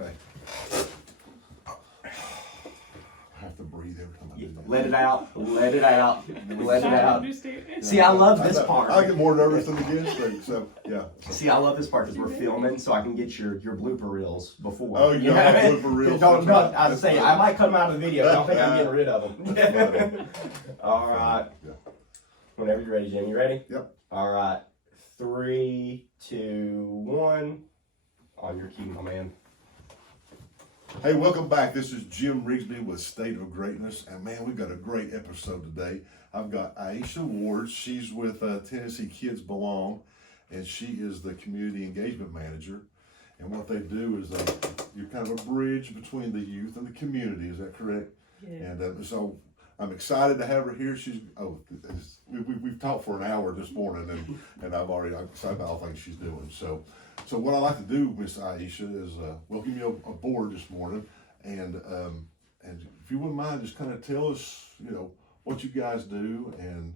Okay. I have to breathe every time I do that. Let it out. Let it out. Let it out. See, I love this part. I get more nervous than the kids think, so yeah. See, I love this part because we're filming, so I can get your blooper reels before. Oh, you got blooper reels. Don't, I was saying, I might cut them out of the video. I don't think I'm getting rid of them. All right. Yeah. Whenever you're ready, Jim. You ready? Yep. All right. 3, 2, 1. On your key, my man. Hey, welcome back. This is Jim Rigsby with State of Greatness, and man, we've got a great episode today. I've got Aisha Ward. She's with Tennessee Kids Belong, and she is the community engagement manager. And what they do is you're kind of a bridge between the youth and the community. Is that correct? Yeah. And so I'm excited to have her here. We've talked for an hour this morning, and I'm excited about all the things she's doing. So what I like to do, Miss Aisha, is welcome you aboard this morning, and if you wouldn't mind, just kind of tell us, what you guys do and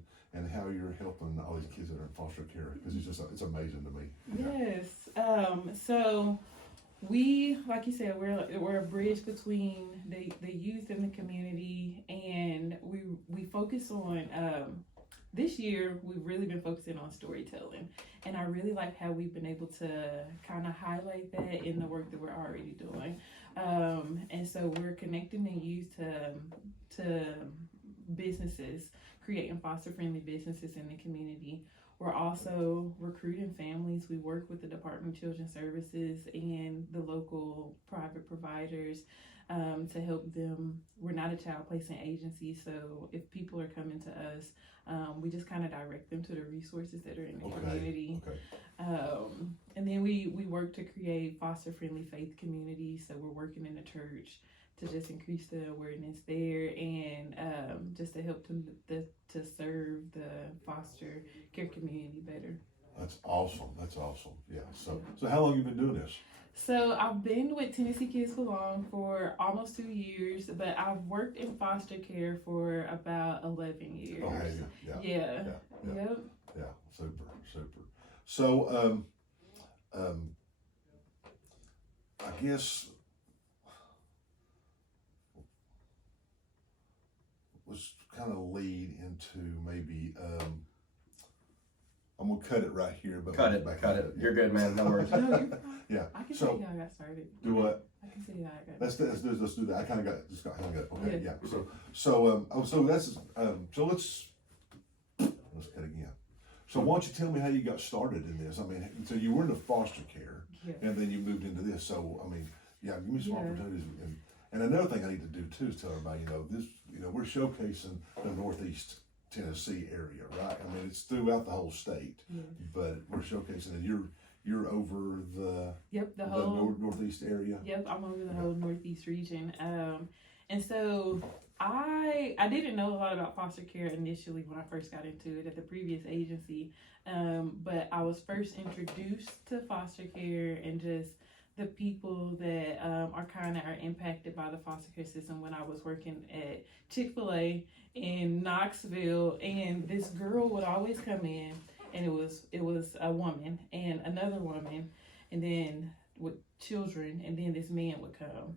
how you're helping all these kids that are in foster care, because it's amazing to me. Yes. So we, like you said, we're a bridge between the youth and the community, and we focus on. This year, we've really been focusing on storytelling, and I really like how we've been able to kind of highlight that in the work that we're already doing. And so we're connecting the youth to businesses, creating foster-friendly businesses in the community. We're also recruiting families. We work with the Department of Children's Services and the local private providers to help them. We're not a child placement agency, so if people are coming to us, we just kind of direct them to the resources that are in the community. Okay. And then we work to create foster-friendly faith communities, so we're working in the church to just increase the awareness there, and just to help them to serve the foster care community better. That's awesome. Yeah. So how long have you been doing this? So I've been with Tennessee Kids Belong for almost 2 years, but I've worked in foster care for about 11 years. Oh, have you? Yeah. Yep. Yeah. Super. So I guess let's kind of lead into maybe I'm gonna cut it right here, but Cut it. You're good, man. No worries. No, you're fine. Yeah. I can see how I got started. Do what? I can see how I got Let's do that. I kind of got hung up. Okay. Yeah. Yeah. So let's cut again. So why don't you tell me how you got started in this? I mean, so you were in the foster care, and then you moved into this. So I mean, give me some opportunities. And another thing I need to do too is tell everybody, we're showcasing the Northeast Tennessee area, right? I mean, it's throughout the whole state, but we're showcasing, and you're over the whole Northeast area. Yep, I'm over the whole Northeast region. And so I didn't know a lot about foster care initially when I first got into it at the previous agency, but I was first introduced to foster care and just the people that are impacted by the foster care system when I was working at Chick-fil-A in Knoxville, and this girl would always come in, and it was a woman and another woman, and then with children, and then this man would come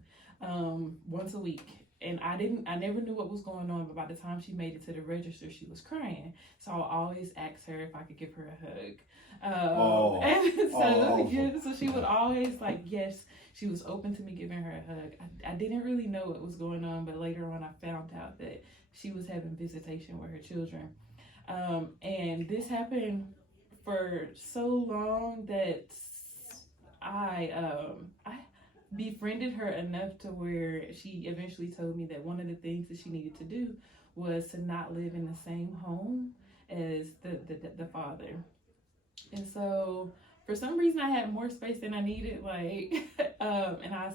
once a week. And I never knew what was going on, but by the time she made it to the register, she was crying. So I always asked her if I could give her a hug. So she would always yes, she was open to me giving her a hug. I didn't really know what was going on, but later on I found out that she was having visitation with her children. And this happened for so long that I befriended her enough to where she eventually told me that one of the things that she needed to do was to not live in the same home as the father. And so for some reason I had more space than I needed, and I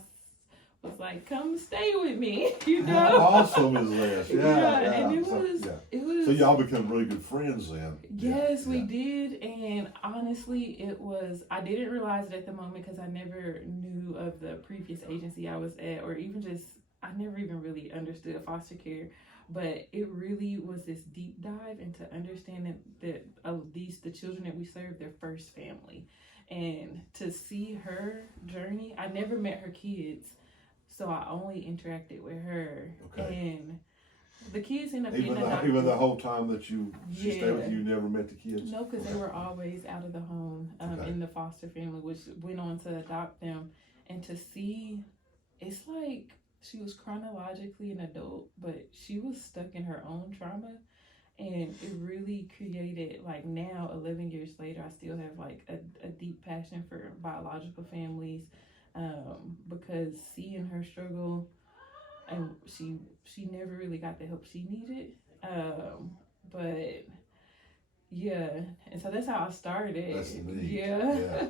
was like, come stay with me, How awesome is this? Yeah. And it was so y'all become really good friends then. Yes, we did. And honestly, I didn't realize it at the moment because I never knew of the previous agency I was at, or I never even really understood foster care. But it really was this deep dive into understanding that the children that we serve, their first family. And to see her journey, I never met her kids, so I only interacted with her. Okay. And the kids end up getting Even adopted. the whole time that she stayed with you, you never met the kids? No, because they were always out of the home in the foster family, which went on to adopt them. And to see, it's like she was chronologically an adult, but she was stuck in her own trauma. And it really created, like now, 11 years later, I still have like a deep passion for biological families, because seeing her struggle, and she never really got the help she needed. But yeah, and so that's how I started. That's neat. Yeah. Yeah.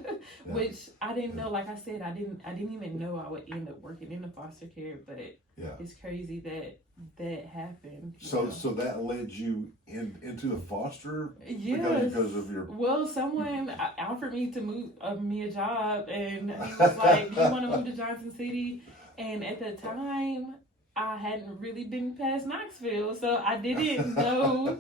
Which I didn't know. Like I said, I didn't even know I would end up working in the foster care. But it's crazy that happened. So that led you into the foster? Yes. Because of your... Well, someone offered me to move me a job, and he was like, "Do you want to move to Johnson City?" And at the time, I hadn't really been past Knoxville, so I didn't know.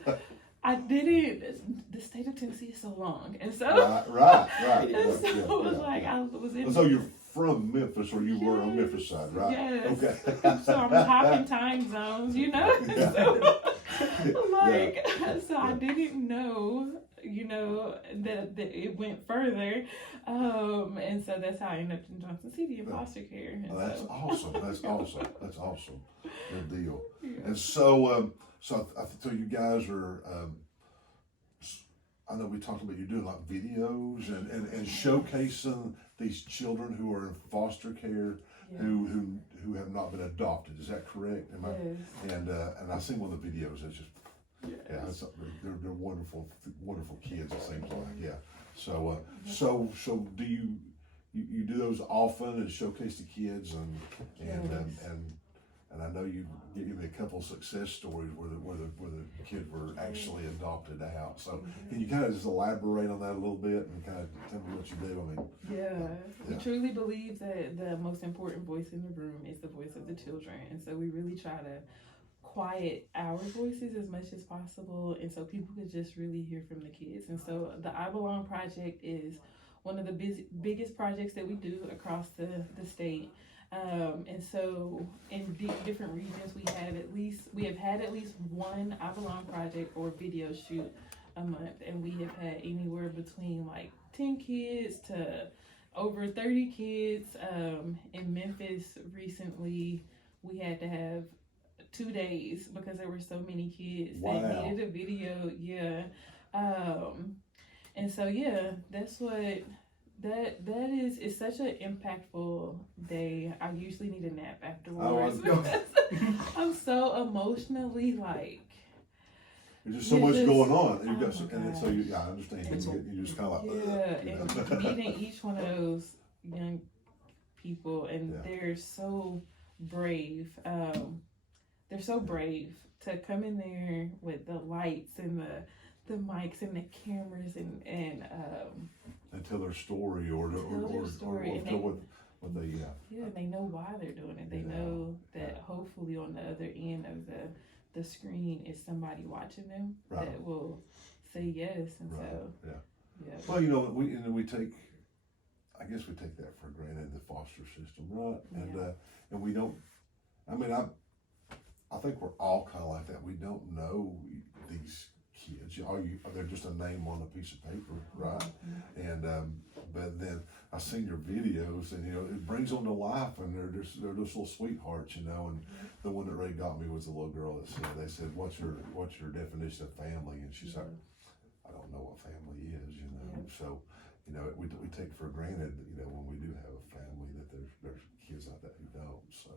The state of Tennessee is so long, and so right. And so it was like I was in. So you're from Memphis, or you were on Memphis side, right? Yes. Okay. So I'm hopping time zones, you know. Yeah. So I didn't know, that it went further, and so that's how I ended up in Johnson City in foster care. Oh, that's awesome. That's awesome. Good deal. Yeah. And so you guys are. I know we talked about you doing like videos and showcasing these children who are in foster care, who have not been adopted. Is that correct? Yes. And I've seen one of the videos. It's just they're wonderful kids. It seems like So do you do those often and showcase the kids and I know you give me a couple of success stories where the kids were actually adopted out. So can you kind of just elaborate on that a little bit and kind of tell me what you do? We truly believe that the most important voice in the room is the voice of the children, and so we really try to quiet our voices as much as possible, and so people could just really hear from the kids. And so the I Belong project is one of the biggest projects that we do across the state. And so in different regions, we have had at least one I Belong project or video shoot a month, and we have had anywhere between like 10 kids to over 30 kids. In Memphis recently, we had to have 2 days because there were so many kids that needed a video. And so that's what. That is, it's such an impactful day. I usually need a nap afterwards because I'm so emotionally like. There's just so much going on. I understand. You just kind of like and meeting each one of those young people, and they're so brave. They're so brave to come in there with the lights and the mics and the cameras and tell their story or tell what they and they know why they're doing it. They know that hopefully on the other end of the screen is somebody watching them that will say yes. And well, we take that for granted, the foster system, right? And we don't. I mean, I think we're all kind of like that. We don't know these kids. They're just a name on a piece of paper, right? Mm-hmm. And but then I seen your videos, and it brings them to life, and they're just little sweethearts, And the one that really got me was the little girl that they said, "What's your definition of family?" And she's like, "I don't know what family is," So we take for granted, when we do have a family, that there's kids like that who don't. So,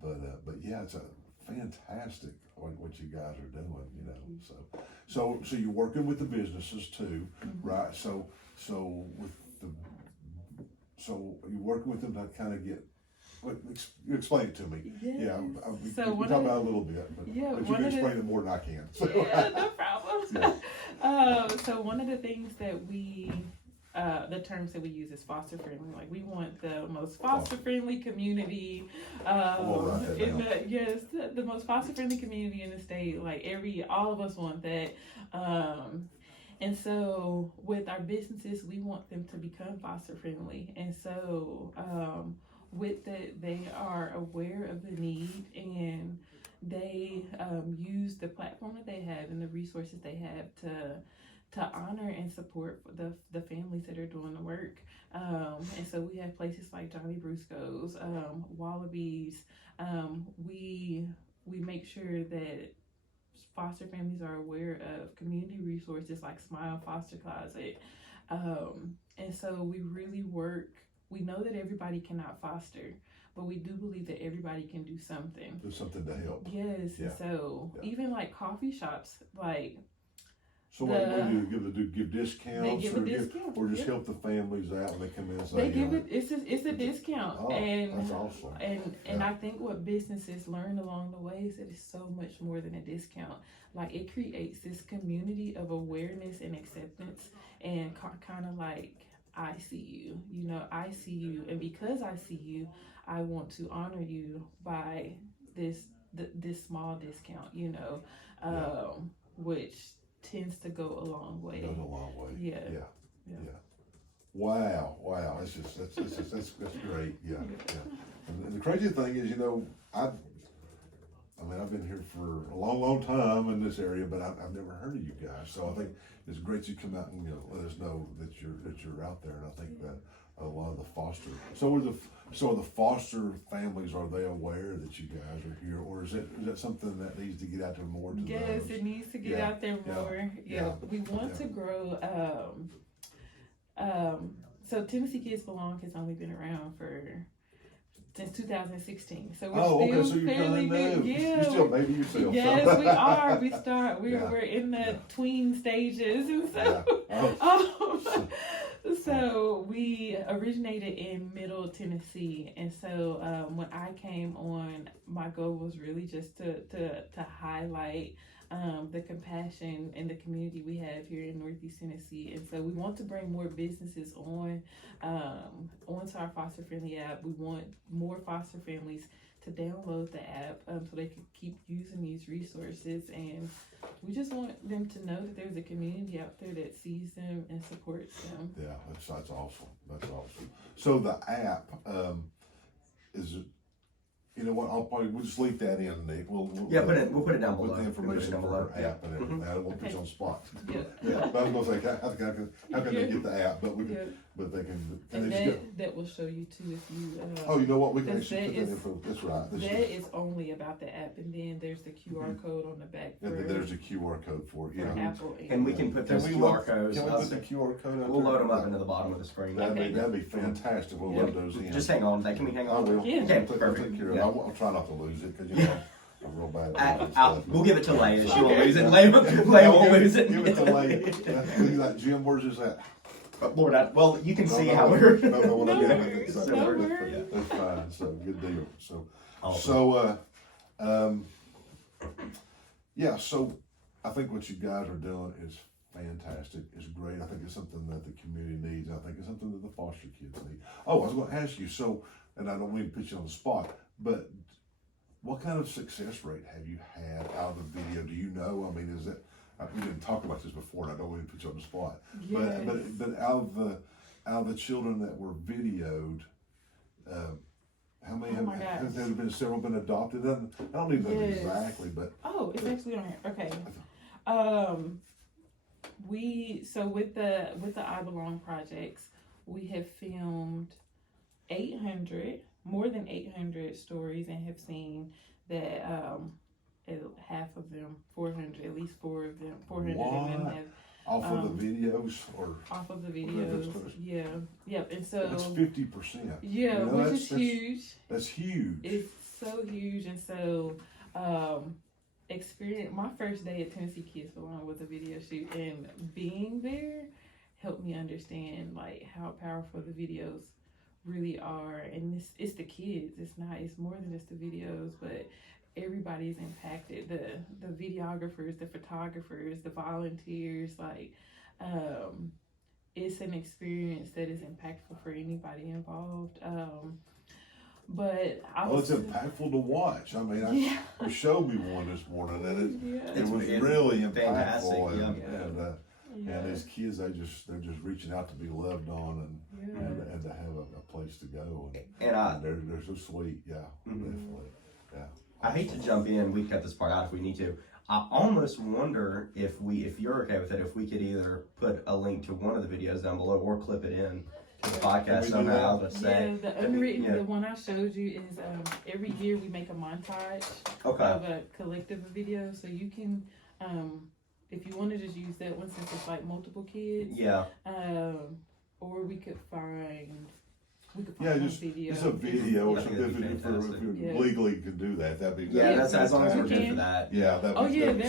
but it's a fantastic what you guys are doing, So you're working with the businesses too, right? So you're working with them to kind of get. Explain it to me. Yes. We can talk about it a little bit, but you can explain it more than I can. So. No problem. So one of the things that the terms that we use is foster friendly. Like we want the most foster friendly community. The most foster friendly community in the state. Like all of us want that. And so with our businesses, we want them to become foster friendly. And so with that, they are aware of the need, and they use the platform that they have and the resources they have to honor and support the families that are doing the work. And so we have places like Johnny Brusco's, Wallabies. We make sure that foster families are aware of community resources like Smile Foster Closet. And so we really work. We know that everybody cannot foster, but we do believe that everybody can do something. Do something to help. Yes. Yeah. So even like coffee shops, like. So what do you give discounts? They give a discount. Or just help the families out when they come in and say, They give it, it's a discount. Oh, and that's awesome. And I think what businesses learn along the way is that it's so much more than a discount. Like it creates this community of awareness and acceptance, and kind of like, I see you, I see you, and because I see you, I want to honor you by this small discount, which tends to go a long way. Goes a long way. Yeah. Wow. That's great. Yeah. And the crazy thing is, I've been here for a long time in this area, but I've never heard of you guys. So I think it's great you come out and let us know that you're out there. And I think that a lot of the foster. So are the foster families, are they aware that you guys are here, or is that something that needs to get out there more? Yes, it needs to get out there more. Yeah. We want to grow. So Tennessee Kids Belong has only been around since 2016. So we're still fairly new. Yeah. You're still baby yourself. Yes, we are. We're in the tween stages, and so so we originated in Middle Tennessee, and so when I came on, my goal was really just to highlight the compassion and the community we have here in Northeast Tennessee. And so we want to bring more businesses onto our foster friendly app. We want more foster families to download the app so they can keep using these resources, and we just want them to know that there's a community out there that sees them and supports them. Yeah, that's awesome. So the app is it? You know what? We'll just link that in, Nick. We'll put it down below. With the information for our app and everything. I won't put you on the spot. Yeah. But I was gonna say, how can they get the app? But they can. And that will show you too if you. Oh, you know what? We can actually put that info. That's right. That is only about the app, and then there's the QR code on the back. And then there's a QR code for it. For Apple. And we can put those QR codes. Can we put the QR code up? We'll load them up into the bottom of the screen. That'd be fantastic. We'll load those in. Just hang on. Can we hang on? I will. Yeah. Okay, I'll perfect. take care of it. I'll try not to lose it because I'm real bad at that stuff. We'll give it to Leia. She won't lose it. Leia won't lose it. Give it to Leia. Jim, where's this at? Lord, you can see how we're. No, what I'm doing with it. So, No worries. that's fine. So good deal. So, Awesome. so I think what you guys are doing is fantastic. It's great. I think it's something that the community needs. I think it's something that the foster kids need. Oh, I was going to ask you. So, and I don't mean to put you on the spot, but what kind of success rate have you had out of the video? Do you know? I mean, is it? We didn't talk about this before, and I don't want to put you on the spot. Yes. But out of the children that were videoed, how many have there been? Several been adopted? I don't even know exactly, but it's actually on here. Okay. With the I Belong projects, we have filmed more than 800 stories, and have seen that half of them, 400, at least 400 of them have off of the videos or off of the videos. Yeah. Yep. And so that's 50%. Yeah, which is huge. That's huge. It's so huge. And so my first day at Tennessee Kids Belong was a video shoot, and being there helped me understand like how powerful the videos really are. And it's the kids. It's more than just the videos, but everybody's impacted, the videographers, the photographers, the volunteers. Like it's an experience that is impactful for anybody involved. But it's impactful to watch. I mean, you showed me one this morning, and it was really impactful. And these kids, they're just reaching out to be loved on and to have a place to go. And they're so sweet. Yeah, definitely. Yeah. I hate to jump in. We cut this part out if we need to. I almost wonder if you're okay with it, if we could either put a link to one of the videos down below or clip it in to the podcast somehow. The unwritten, the one I showed you is every year we make a montage of a collective of videos, so you can if you want to just use that one since it's like multiple kids. Yeah. Or we could find. Just a video or something. If you legally can do that, that'd be that's as long as we're good for that. Yeah, they're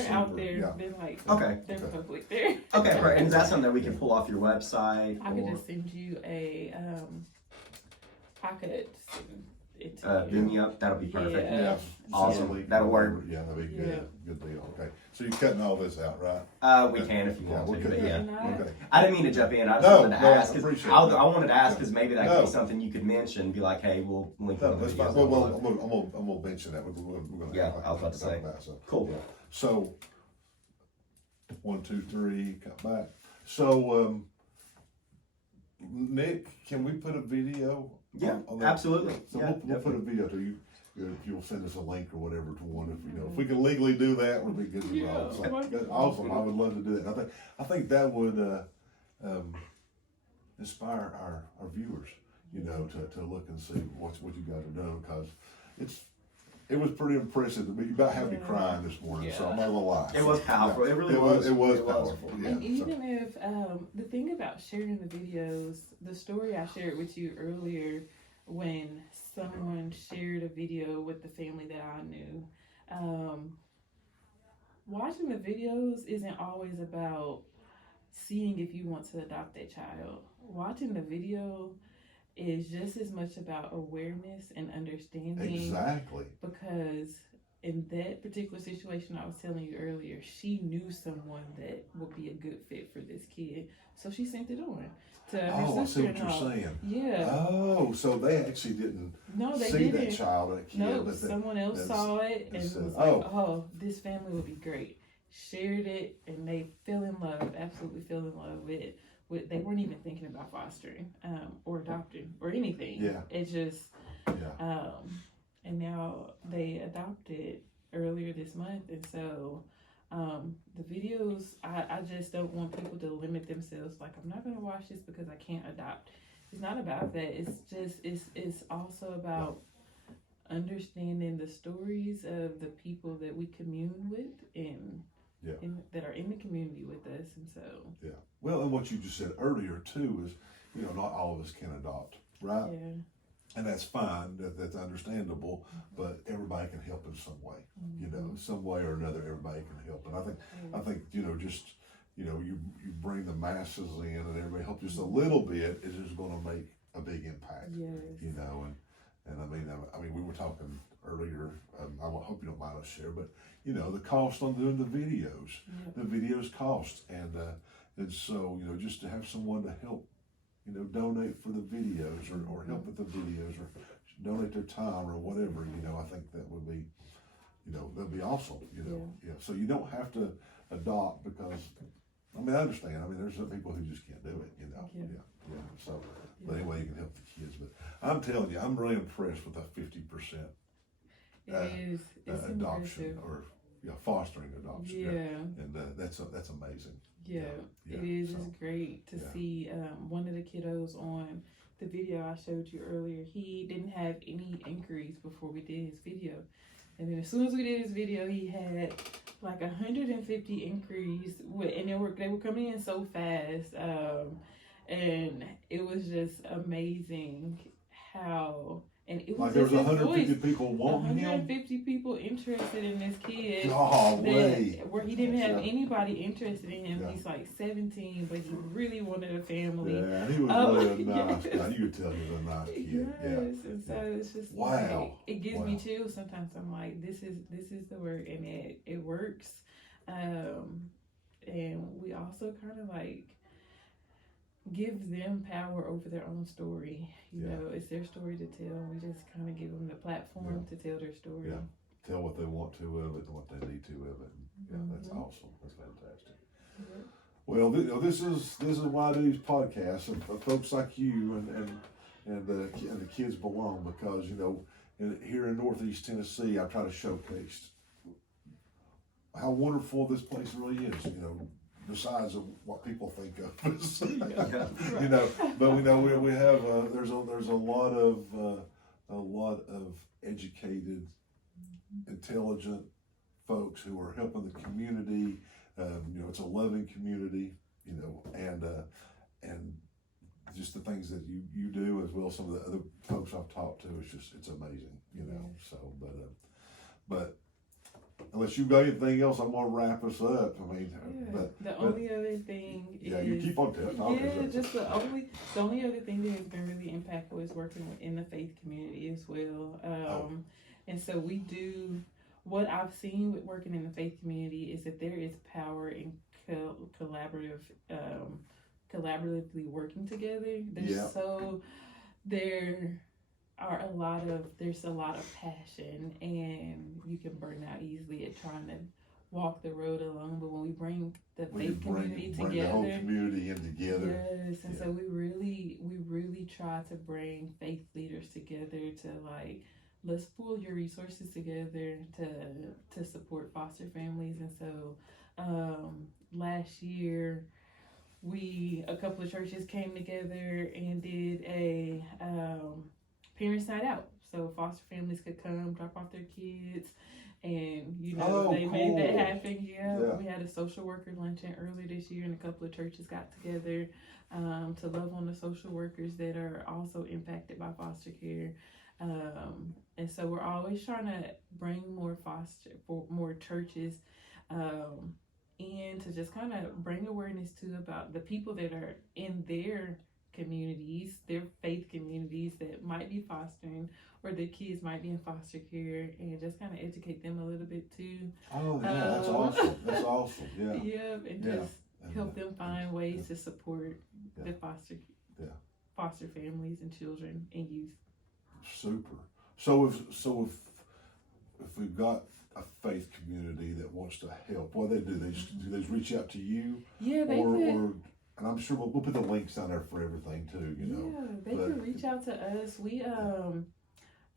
out there. Yeah. They're like they're public there. Okay, right. And is that something that we can pull off your website? I could just send you a I could send it to Vimeo. That'll be perfect. Yeah. Awesome. That'll work. Yeah, that'll be good. Good deal. Okay. So you're cutting all this out, right? We can if you want to, but Okay. I didn't mean to jump in. I just wanted to ask. I wanted to ask because maybe that could be something you could mention. Be like, hey, we'll link one of the videos. Well, I'm gonna mention that. We're gonna I was about to say. Cool. Yeah. So 1, 2, 3, cut back. So Nick, can we put a video? Yeah, on that? absolutely. So we'll put a video to you. If you'll send us a link or whatever to one, if we can legally do that, we'll be good to go. So, awesome. I would love to do that. I think that would inspire our viewers, to look and see what you guys are doing, because it was pretty impressive to me. You about had me crying this morning, so I'm not gonna lie. It was powerful. It really was. It was powerful. Yeah. And even if the thing about sharing the videos, the story I shared with you earlier, when someone shared a video with the family that I knew, watching the videos isn't always about seeing if you want to adopt that child. Watching the video is just as much about awareness and understanding. Exactly. Because in that particular situation I was telling you earlier, she knew someone that would be a good fit for this kid. So she sent it on to her sister. I see what you're saying. Yeah. Oh, so they actually didn't see that child, that kid. No, someone else saw it and was like, oh, this family would be great. Shared it and they fell in love, absolutely fell in love with it. They weren't even thinking about fostering or adopting or anything. Yeah. It's just, and now they adopted earlier this month. And so the videos, I just don't want people to limit themselves. Like, I'm not going to watch this because I can't adopt. It's not about that. It's just, it's also about understanding the stories of the people that we commune with and that are in the community with us. And so well, and what you just said earlier too is, not all of us can adopt, right? And that's fine, that's understandable, but everybody can help in some way. Some way or another, everybody can help. And I think you bring the masses in and everybody help just a little bit is just going to make a big impact. And I mean we were talking earlier, I hope you don't mind us share, but the cost on doing the videos cost, and so just to have someone to help donate for the videos or help with the videos or donate their time or whatever, I think that would be that'd be awesome. So you don't have to adopt, because I understand, there's some people who just can't do it, so but anyway, you can help the kids. But I'm telling you, I'm really impressed with that 50% it's adoption impressive. or fostering adoption. And that's amazing. It is. So, it's great to see one of the kiddos on the video I showed you earlier. He didn't have any inquiries before we did his video, and then as soon as we did his video, he had like 150 inquiries, and they were coming in so fast, and it was just amazing how. And it was there was 150 people wanting him. 150 people interested in this kid. Where he didn't have anybody interested in him. He's like 17, but he really wanted a family. Yeah, he was really nice. Now, you could tell he was a nice kid. Yes, and so it's just like, it gives me chills. Sometimes I'm like, this is the work, and it works. And we also kind of like give them power over their own story. It's their story to tell. We just kind of give them the platform to tell their story. Tell what they want to of it and what they need to of it. That's awesome. That's fantastic. Well, this is why I do these podcasts, and folks like you and the kids belong, because here in Northeast Tennessee, I try to showcase how wonderful this place really is. Besides of what people think of us, but we have there's a lot of educated, intelligent folks who are helping the community. It's a loving community, and just the things that you do, as well as some of the other folks I've talked to, it's amazing, So, but unless you've got anything else, I'm gonna wrap us up. I mean, the only other thing is, you keep on talking. Just the only other thing that has been really impactful is working in the faith community as well. And so we do. What I've seen with working in the faith community is that there is power in collaboratively working together. There's a lot of passion, and you can burn out easily at trying to walk the road alone. But when we bring the faith community together, the whole community in together. Yes, and so we really try to bring faith leaders together to let's pool your resources together to support foster families. And so last year a couple of churches came together and did a parents' night out, so foster families could come drop off their kids, and they made that happen. We had a social worker luncheon earlier this year, and a couple of churches got together to love on the social workers that are also impacted by foster care. And so we're always trying to bring more churches in to just kind of bring awareness to about the people that are in their communities, their faith communities, that might be fostering, or their kids might be in foster care, and just kind of educate them a little bit too. Oh yeah, that's awesome. That's awesome. Yeah. Yeah, and just help them find ways to support the foster families and children and youth. Super. So if we've got a faith community that wants to help, what do? They just reach out to you? Yeah, they could. And I'm sure we'll put the links down there for everything too. Yeah, they could reach out to us. We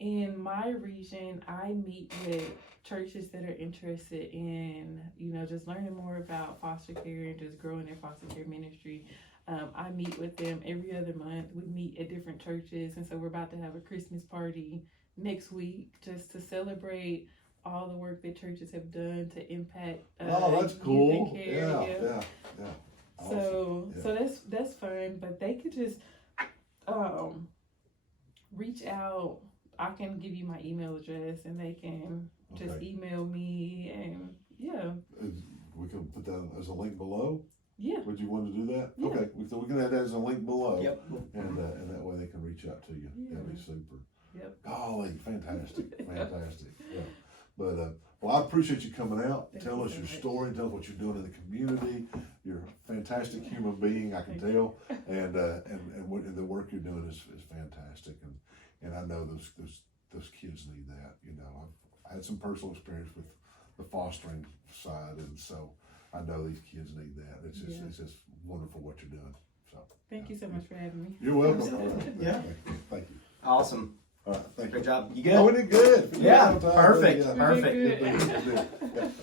in my region, I meet with churches that are interested in just learning more about foster care and just growing their foster care ministry. I meet with them every other month. We meet at different churches, and so we're about to have a Christmas party next week just to celebrate all the work that churches have done to impact that's cool. youth and care. Yeah. Awesome. So that's fun, but they could just reach out. I can give you my email address, and they can just email me, and we can put that as a link below. Yeah. Would you want to do that? Yeah. Okay, so we can add that as a link below. Yep. And that way they can reach out to you. Yeah. That'd be super. Yep. Golly, fantastic. Yeah. But I appreciate you coming out. Tell us your story. Tell us what you're doing in the community. You're a fantastic human being, I can tell. And the work you're doing is fantastic. And I know those kids need that. I've had some personal experience with the fostering side, and so I know these kids need that. It's just wonderful what you're doing. So thank you so much for having me. You're welcome. Yeah. Thank you. Awesome. All right. Thank you. Great job. You good? Oh, we did good. Yeah. Perfect. Yeah. Perfect. Good. Good.